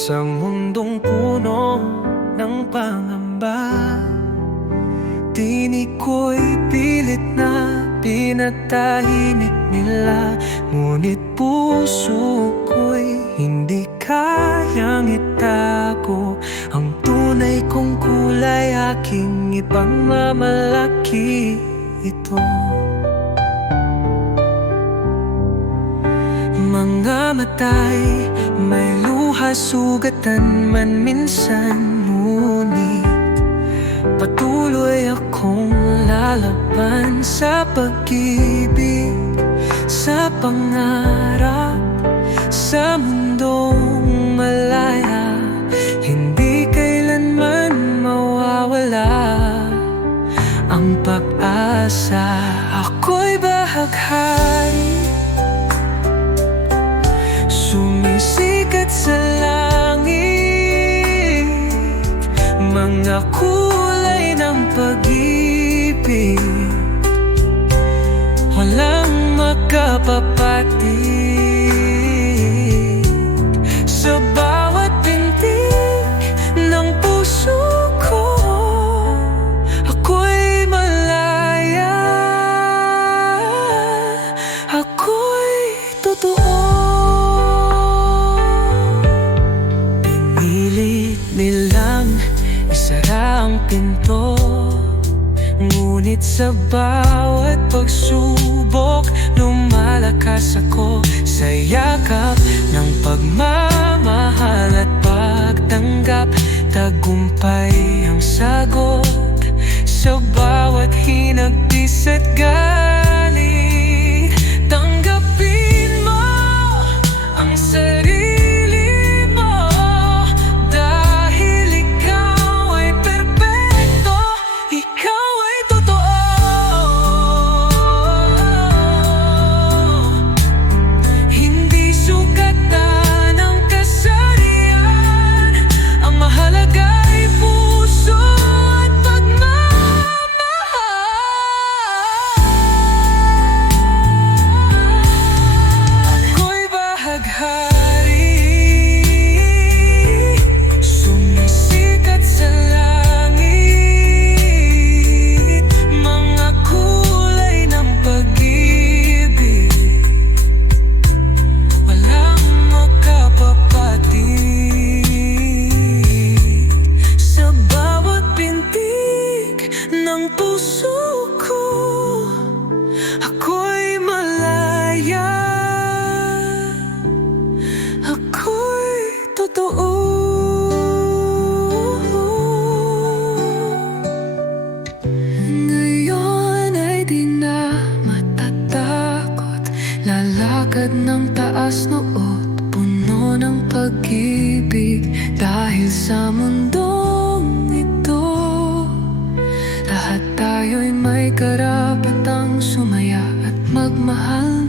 Isang mundong puno ng pangamba. Tinig ko'y pilit na pinatahimik nila. Ngunit puso ko'y hindi kayang itago Ang tunay kong kulay aking ipagmamalaki ito. Mga matay, may luha sugatan man minsan Ngunit patuloy akong lalaban sa pag-ibig Sa pangarap, sa mundong malaya. Hindi kailanman mawawala ang pag-asa. Ako'y bahaghari Sumisikat sa langit Mga kulay ng pag-ibig Walang makapapatid Ngunit sa bawat pagsubok Lumalakas ako sa yakap Ng pagmamahal at pagtanggap. Tagumpay ang sagot Sa bawat hinagpis at galit malaya Ako'y totoo. Ngayon ay di na matatakot. Lalakad ng taas noot Puno ng pag-ibig. Dahil sa mundong ito Lahat tayo'y may karapatang sumaya At magmahal